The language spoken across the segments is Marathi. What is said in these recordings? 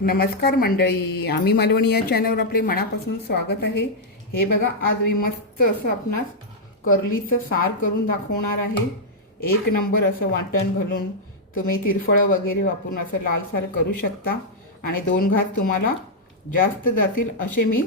नमस्कार मंडळी आम्ही मालवणी या चॅनलवर आपले मनापासून स्वागत आहे. हे बघा आज मी मस्त असं आपणास कर्लीचं सार करून दाखवणार आहे. एक नंबर असं वाटण घालून तुम्ही तिरफळं वगैरे वापरून असं लाल सार करू शकता. आणि दोन घात तुम्हाला जास्त जातील असे मी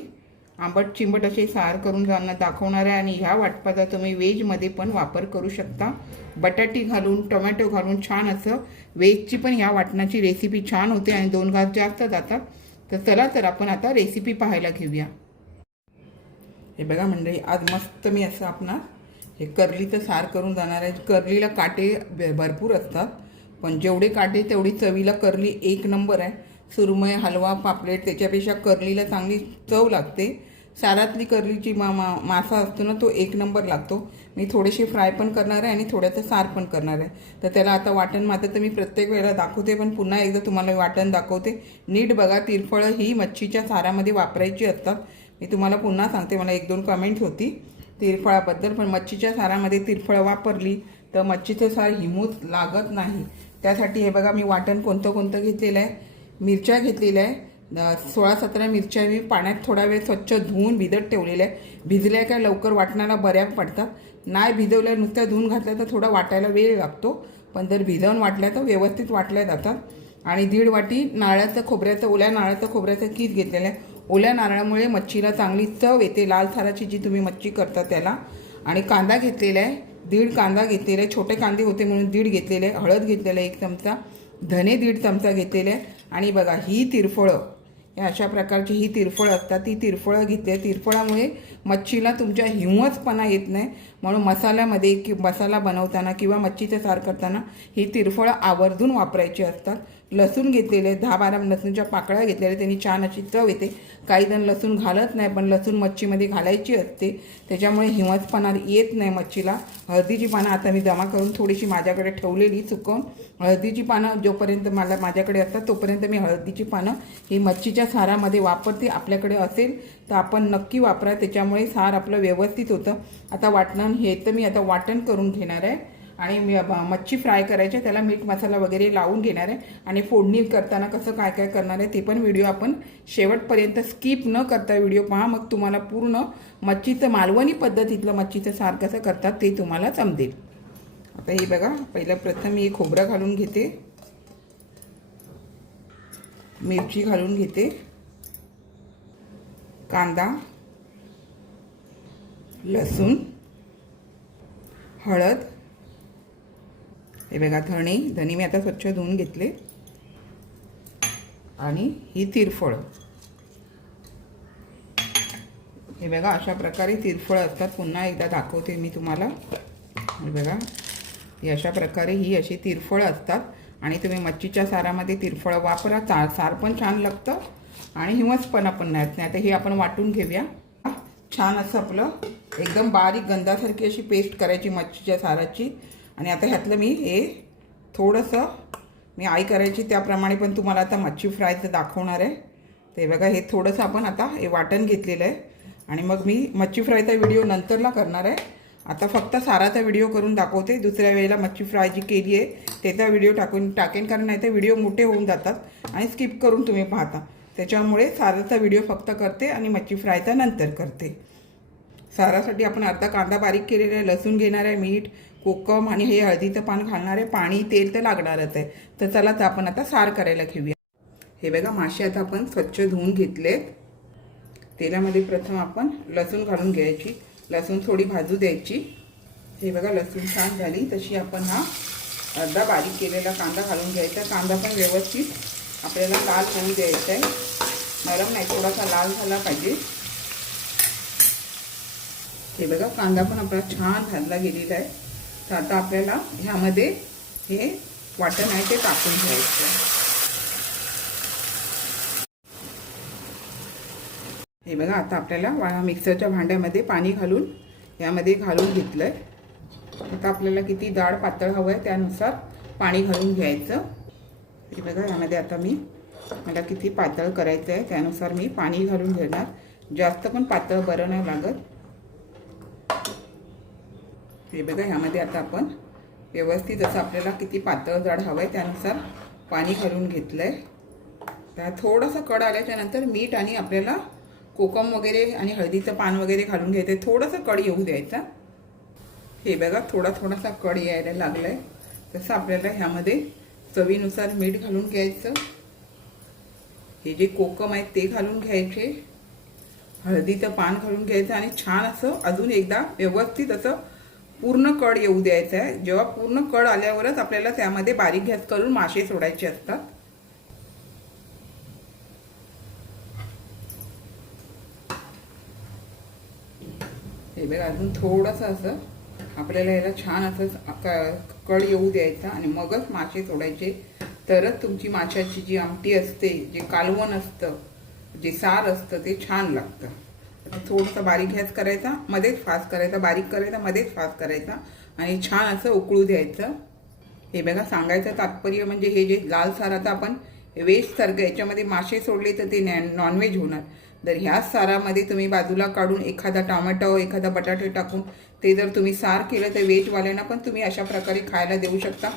आंबट चिंबट असे सार करून जाणं दाखवणार आहे आणि ह्या वाटपाचा तुम्ही वेजमध्ये पण वापर करू शकता. बटाटी घालून टोमॅटो घालून छान असं वेजची पण ह्या वाटणाची रेसिपी छान होते आणि दोन घास जास्त जातात. तर चला तर आपण आता रेसिपी पाहायला घेऊया. हे बघा मंडळी आज मस्त मी असं आपणार हे कर्लीचं सार करून जाणार आहे. कर्लीला काटे भरपूर असतात पण जेवढे काटे तेवढी चवीला कर्ली एक नंबर आहे. सुरमय हलवा पापलेट त्याच्यापेक्षा कर्लीला चांगली चव लागते. सारातली कर्लीची मा मा मासा असतो ना तो एक नंबर लागतो. मी थोडेसे फ्राय पण करणार आहे आणि थोड्याचं सार पण करणार आहे. तर त्याला आता वाटण मात्र तर मी प्रत्येक वेळेला दाखवते पण पुन्हा एकदा तुम्हाला वाटण दाखवते. नीट बघा तिरफळं ही मच्छीच्या सारामध्ये वापरायची असतात. मी तुम्हाला पुन्हा सांगते मला एक दोन कमेंट होती तिरफळाबद्दल पण मच्छीच्या सारामध्ये तिरफळं वापरली तर मच्छीचं सार हिमूच लागत नाही. त्यासाठी हे बघा मी वाटण कोणतं कोणतं घेतलेलं आहे. मिरच्या घेतलेल्या आहे. सोळा सतरा मिरच्या मी पाण्यात थोडा वेळ स्वच्छ धुवून भिजत ठेवलेल्या आहे भिजल्या काय लवकर वाटणाला बऱ्या पडतात. नाही भिजवल्या नुसत्या धुवून घातल्या तर थोडा वाटायला वेळ लागतो. पण जर भिजवून वाटल्या तर व्यवस्थित वाटल्या जातात. आणि दीड वाटी नारळाचं खोबऱ्याचं ओल्या नारळाचं खोबऱ्याचं कीस घेतलेलं आहे. ओल्या नारळामुळे मच्छीला चांगली चव येते. लाल थाराची जी तुम्ही मच्छी करता त्याला. आणि कांदा घेतलेला आहे. दीड कांदा घेतलेला आहे. छोटे कांदे होते म्हणून दीड घेतलेले आहे. हळद घेतलेलं आहे एक चमचा. धने दीड चमचा घेतलेले आहे. आणि बघा ही तिरफळं अशा प्रकारची ही तिरफळ असतात. ती तिरफळं घेतली तिरफळामुळे मच्छीला तुमच्या हिंवचपणा येत नाही. म्हणून मसाल्यामध्ये कि मसाला बनवताना किंवा मच्छीचं सार करताना ही तिरफळं आवर्जून वापरायची असतात. लसूण घेतलेले दहा बारा लसूणच्या पाकळ्या घेतलेल्या त्यांनी छान अशी चव येते. काही जण लसूण घालत नाही पण लसूण मच्छीमध्ये घालायची असते. त्याच्यामुळे हिंवचपणा येत नाही मच्छीला. हळदीची पानं आता मी जमा करून थोडीशी माझ्याकडे ठेवलेली चुकवून हळदीची पानं जोपर्यंत मला माझ्याकडे असतात तोपर्यंत मी हळदीची पानं ही मच्छीच्या सारामध्ये वापरते आपल्याकडे असेल तर आपण नक्की वापरा. त्याच्यामुळे सार आपलं व्यवस्थित होतं. आता वाटणं हे तर मी आता वाटण करून घेणार आहे. आणि मी मच्छी फ्राय करायची त्याला मीठ मसाला वगैरे लावून घेणार आहे. आणि फोडणी करताना कसं काय काय करणार आहे ते पण व्हिडिओ आपण शेवटपर्यंत स्किप न करता व्हिडिओ पहा. मग तुम्हाला पूर्ण मच्छीचं मालवणी पद्धतीतलं मच्छीचं सार कसं करतात ते तुम्हाला समजेल. आता हे बघा पहिलं प्रथम मी खोबरं घालून घेते. मिरची घालून घेते. कांदा लसूण हळद हे बघा धणे धणे मी आता स्वच्छ धुवून घेतले. आणि ही तिरफळ. हे बघा अशा प्रकारे तिरफळ असतात. पुन्हा एकदा दाखवते मी तुम्हाला. हे बघा ही अशा प्रकारे ही अशी तिरफळ असतात. आणि तुम्ही मच्छीच्या सारामध्ये तिरफळ वापरा चा सार पण छान लागतं आणि हिवसपणा पण नाही नाही आता हे आपण वाटून घेऊया. छान असं आपलं एकदम बारीक गंधासारखी अशी पेस्ट करायची मच्छीच्या साराची. आणि आता ह्यातलं मी हे थोडंसं मी आई करायची त्याप्रमाणे पण तुम्हाला आता मच्छी फ्रायचं दाखवणार आहे. ते बघा हे थोडंसं आपण आता हे वाटण घेतलेलं आहे. आणि मग मी मच्छी फ्रायचा व्हिडिओ नंतरला करणार आहे. आता फक्त साराचा व्हिडिओ करून दाखवते. दुसऱ्या वेळेला मच्छी फ्राय जी केली आहे त्याचा व्हिडिओ टाकून टाकेन कारण नाही तर व्हिडिओ मोठे होऊन जातात आणि स्किप करून तुम्ही पाहता. त्याच्यामुळे साराचा व्हिडिओ फक्त करते आणि मच्छी फ्रायचा नंतर करते. सारासाठी आपण अर्धा कांदा बारीक केलेला आहे लसूण घेणार आहे मीठ कोकम आणि हे हळदीचं पान घालणार आहे. पाणी तेल तर लागणारच आहे. तर चला तर आपण आता सार करायला घेऊया. हे बघा मासे आता आपण स्वच्छ धुवून घेतलेत. तेलामध्ये प्रथम आपण लसूण घालून घ्यायची. लसूण थोडी भाजू द्यायची. हे बघा लसूण छान झाली. तशी आपण हा अर्धा बारीक केलेला कांदा घालून घ्यायचा. कांदा पण व्यवस्थित आपल्याला लाल होऊ द्यायचा आहे. नरम नाही थोडासा लाल झाला पाहिजे. हे बघा कांदा पण आपला छान भाजला गेलेला आहे. तर आता आपल्याला ह्यामध्ये हे वाटण आहे ते टाकून घ्यायचं हे बघा आता आपल्याला वा मिक्सरच्या भांड्यामध्ये पाणी घालून यामध्ये घालून घेतलं आहे आता आपल्याला किती जाड पातळ हवं आहे त्यानुसार पाणी घालून घ्यायचं. हे बघा यामध्ये आता मी मला किती पातळ करायचं आहे त्यानुसार मी पाणी घालून घेणार. जास्त पण पातळ बरं नाही लागत. हे बघा ह्यामध्ये आता आपण व्यवस्थित असं आपल्याला किती पातळ जाड हवं आहे त्यानुसार पाणी घालून घेतलं आहे त्या थोडंसं कड आल्याच्यानंतर मीठ आणि आपल्याला कोकम वगैरे आणि हळदीचं पान वगैरे घालून घ्यायचं. थोडंसं कड येऊ द्यायचा. हे बघा थोडा थोडासा कड यायला लागला आहे तसं आपल्याला ह्यामध्ये चवीनुसार मीठ घालून घ्यायचं. हे जे कोकम आहेत ते घालून घ्यायचे. हळदीचं पान घालून घ्यायचं आणि छान असं अजून एकदा व्यवस्थित असं पूर्ण कड येऊ द्यायचं आहे. जेव्हा पूर्ण कड आल्यावरच आपल्याला त्यामध्ये बारीक गॅस करून मासे सोडायचे असतात. हे बघा अजून थोडंसं असं आपल्याला याला छान असं कड येऊ द्यायचा आणि मगच मासे सोडायचे तरच तुमची माशाची जी आमटी असते जे कालवण असतं जे सार असतं ते छान लागतं. थोडंसं बारीक गॅस करायचा मध्येच फास्ट करायचा बारीक करायचा मध्येच फास्ट करायचा आणि छान असं उकळू द्यायचं. हे बघा सांगायचं तात्पर्य म्हणजे हे जे लाल सार आता आपण व्हेज सारखं याच्यामध्ये मासे सोडले तर ते नॉनव्हेज होणार. तर ह्याच सारामध्ये तुम्ही बाजूला काढून एखादा टोमॅटो एखादा बटाटे टाकून ते जर तुम्ही सार केलं तर व्हेजवाल्यांना पण तुम्ही अशा प्रकारे खायला देऊ शकता.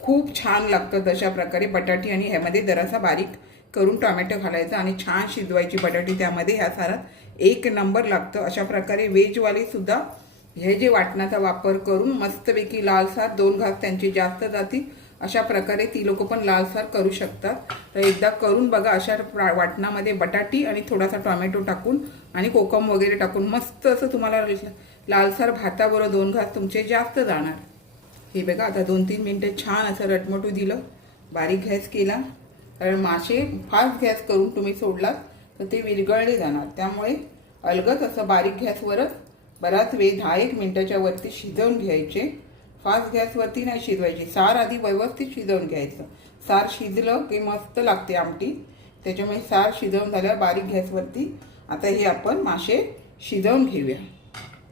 खूप छान लागतं तशा प्रकारे बटाटी आणि ह्यामध्ये जरासा बारीक करून टोमॅटो घालायचा आणि छान शिजवायची बटाटी. त्यामध्ये ह्या सारात एक नंबर लागतं. अशा प्रकारे व्हेजवालेसुद्धा हे जे वाटणाचा वापर करून मस्तपैकी लालसार दोन घास त्यांचे जास्त जातील. अशा प्रकारे ती लोक पण लालसार करू शकतात. तर एकदा करून बघा अशा वाटणामध्ये बटाटी आणि थोडासा टोमॅटो टाकून आणि कोकम वगैरे टाकून मस्त असं तुम्हाला लालसार भाताबरोबर दोन घास तुमचे जास्त जाणार. हे बघा आता दोन तीन मिनटं छान असं रटमटू दिलं. बारीक गॅस केला. कारण मासे फास्ट गॅस करून तुम्ही सोडलात तर ते विरगळले जाणार. त्यामुळे अलगच असं बारीक गॅसवरच बराच वेळ दहा एक मिनटाच्या वरती शिजवून घ्यायचे. फास्ट गॅसवरती नाही शिजवायची. सार आधी व्यवस्थित शिजवून घ्यायचं. सार शिजलं की मस्त लागते आमटी. त्याच्यामुळे सार शिजवून झाल्यावर बारीक गॅसवरती आता हे आपण मासे शिजवून घेऊया.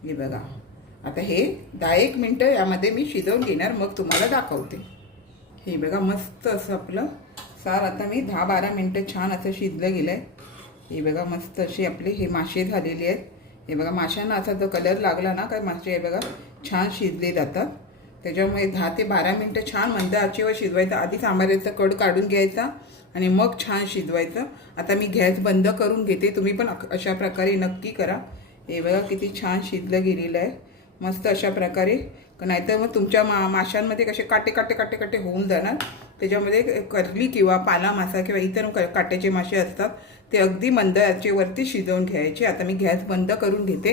हे बघा. आता हे दहा एक मिनटं यामध्ये मी शिजवून घेणार. मग तुम्हाला दाखवते. हे बघा मस्त असं आपलं सार. आता मी दहा बारा मिनटं छान असं शिजलं गेलं आहे हे बघा मस्त असे आपले हे मासे झालेले आहेत. हे बघा माशांना असा जो कलर लागला ना काय मासे हे बघा छान शिजले जातात. त्याच्यामुळे दहा ते बारा मिनटं छान मंद आचेवर शिजवायचं. आधी सांबाराचा कड काढून घ्यायचा आणि मग छान शिजवायचं. आता मी गॅस बंद करून घेते. तुम्ही पण अशा प्रकारे नक्की करा. हे बघा किती छान शिजलं गेलेलं आहे. मस्त अशा प्रकारे. नाहीतर मग तुमच्या मा माशांमध्ये कसे काटे काटे काटे काटे होऊन जाणार. त्याच्यामध्ये करली किंवा पाला मासा किंवा इतर क- काट्याचे मासे असतात ते अगदी मंद याचेवरती शिजवून घ्यायचे. आता मी गॅस बंद करून घेते.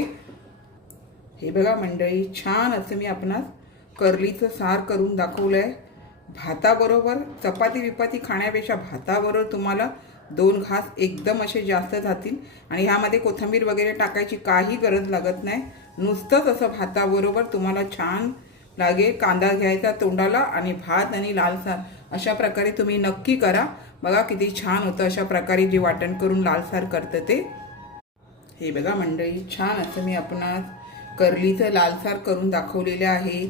हे बघा मंडळी छान असं मी आपणास कर्लीचं सार करून दाखवलं आहे भाताबरोबर चपाती विपाती खाण्यापेक्षा भाताबरोबर तुम्हाला दोन घास एकदम असे जास्त जातील. आणि ह्यामध्ये कोथिंबीर वगैरे टाकायची काही गरज लागत नाही. नुसतंच असं भाताबरोबर तुम्हाला छान लागेल कांदा घ्यायचा तोंडाला आणि भात आणि लालसार अशा प्रकारे तुम्ही नक्की करा. बघा किती छान होतं अशा प्रकारे जे वाटण करून लालसार करतं ते. हे बघा मंडळी छान असं मी आपणास कर्लीचं लालसार करून दाखवलेले आहेत